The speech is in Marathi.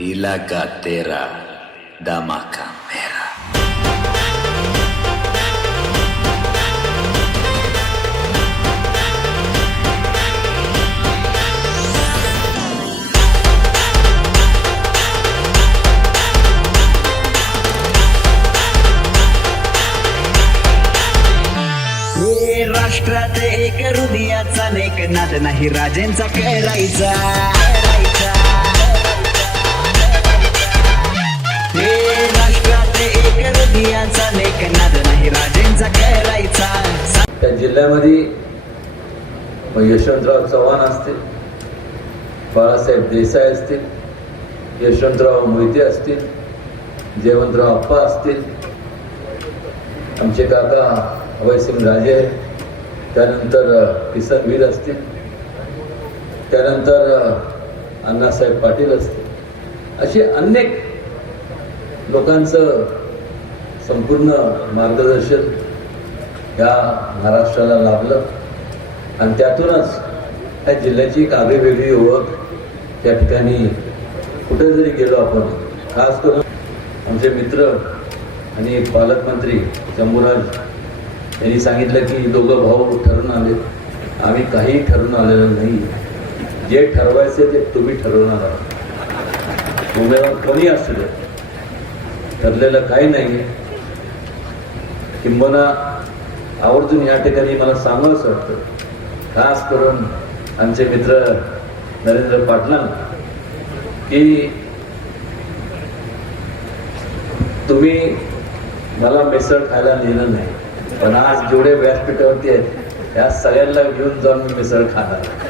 इलाका तेरा gatera, मेरा हे राष्ट्रात एक हृदयाचा लेख नाद नाही राजेंचा करायचा जिल्ह्यामध्ये मग यशवंतराव चव्हाण असतील बाळासाहेब देसाई असतील यशवंतराव मोहिते असतील जयवंतराव अप्पा असतील आमचे काका अभयसिंग राजे त्यानंतर किसन वीर असतील त्यानंतर अण्णासाहेब पाटील असतील. असे अनेक लोकांचं संपूर्ण मार्गदर्शन ह्या महाराष्ट्राला लाभलं. आणि त्यातूनच या जिल्ह्याची एक आगळीवेगळी ओळख त्या ठिकाणी कुठे जरी गेलो आपण. खास करून आमचे मित्र आणि पालकमंत्री शंभूराज यांनी सांगितलं की दोघं भाऊ ठरून आले. आम्ही काही ठरून आलेलं नाही. जे ठरवायचे ते तुम्ही ठरवणार आहात. उमेदवार कोणी असू दे. ठरलेलं काही नाही किंबना आवर्जून या ठिकाणी मला सांगावंच वाटतं. खास करून आमचे मित्र नरेंद्र पाटलां की तुम्ही मला मिसळ खायला नेलं नाही पण आज जेवढे व्यासपीठावरती आहेत त्या सगळ्यांना घेऊन जाऊन मी मिसळ खाणार